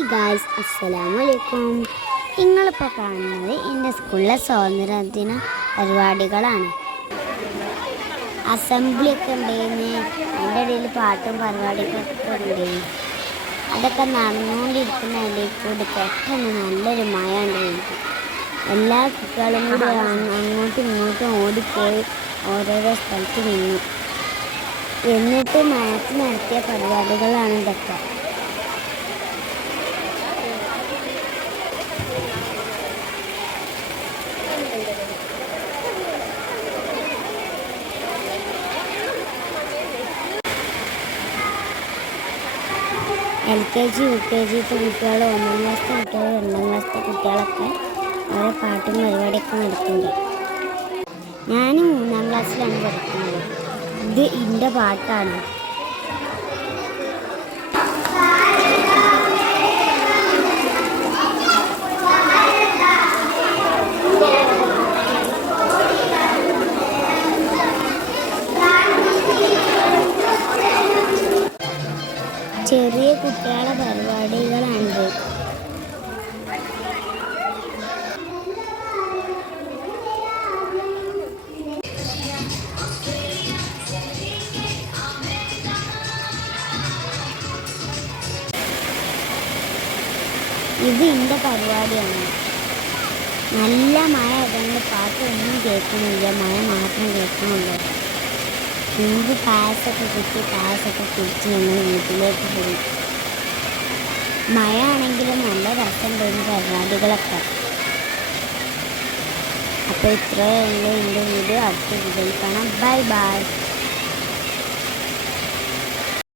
Hi guys, അസ്സലാമലൈക്കും. നിങ്ങളിപ്പോൾ കാണുന്നത് എൻ്റെ സ്കൂളിലെ സ്വാതന്ത്ര്യദിന പരിപാടികളാണ്. അസംബ്ലി ഒക്കെ ഉണ്ടായിരുന്നു, അതിൻ്റെ ഇടയിൽ പാട്ടും പരിപാടികളൊക്കെ ഉണ്ടായിരുന്നു. അതൊക്കെ നടന്നുകൊണ്ടിരിക്കുന്ന ഇടയിൽ കൂടി പെട്ടെന്ന് നല്ലൊരു മഴ ഉണ്ടായിരുന്നു. എല്ലാ കുട്ടികളും കൂടി അങ്ങോട്ടും ഇങ്ങോട്ടും ഓടിപ്പോയി ഓരോരോ സ്ഥലത്ത് നിന്നു. എന്നിട്ട് മഴത്ത് നടത്തിയ പരിപാടികളാണ് ഇതൊക്കെ. LKG UKG കുട്ടികൾ, 1ാം ക്ലാസ്സിലെ കുട്ടികൾ, 2ാം ക്ലാസ്സിലെ കുട്ടികളൊക്കെ ഓരോ പാട്ടും പരിപാടിയൊക്കെ നടത്തുന്നുണ്ട്. ഞാൻ 3ാം ക്ലാസ്സിലാണ് പഠിക്കുന്നത്. ഇത് എൻ്റെ പാട്ടാണ്. ചെറിയ കുട്ടികളുടെ പരിപാടികളാണിത്. ഇത് എൻ്റെ പരിപാടിയാണ്. നല്ല മഴ ആയതുകൊണ്ട് പാട്ടൊന്നും കേൾക്കുന്നില്ല, മഴ മാത്രം കേൾക്കുന്നുള്ളൂ. എനിക്ക് പായസമൊക്കെ കുടിച്ച് ഞങ്ങൾ വീട്ടിലേക്ക് പോയി. മഴ ആണെങ്കിലും നല്ല രസമുണ്ടായിരുന്നു പരിപാടികളൊക്കെ. അപ്പോൾ ഇത്രയേ ഉള്ളൂ എൻ്റെ വീഡിയോ. അടുത്ത വീഡിയോയിൽ കാണാം. Bye bye.